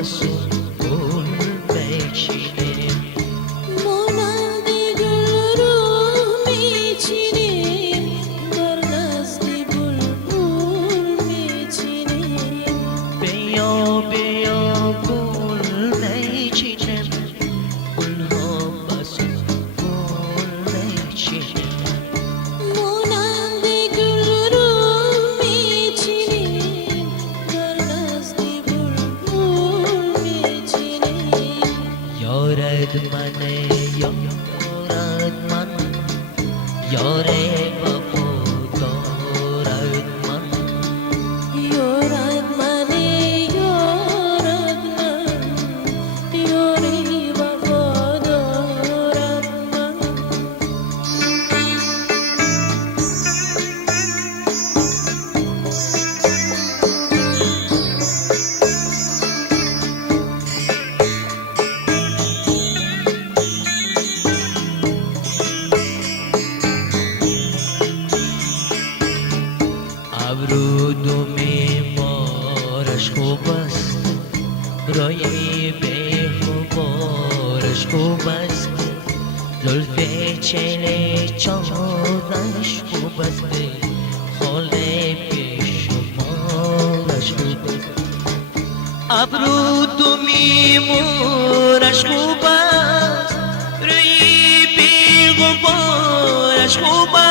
basın gül beçine Monandi gülüm içine Barnazli bulbul içine Beya beya gül beçine Gülha basın gül beçine Monandi gülüm içine Barnazli bulbul içine Yared mane yarad man Yare vafadar man Yorad mane yorad man Yori vafadar man ابرو دم بارش خوب است رای به بارش خوب است زلف چل چادرش خوب است خال پیش مارش خوب است ابرو دم بارش خوب است رای به بارش خوب است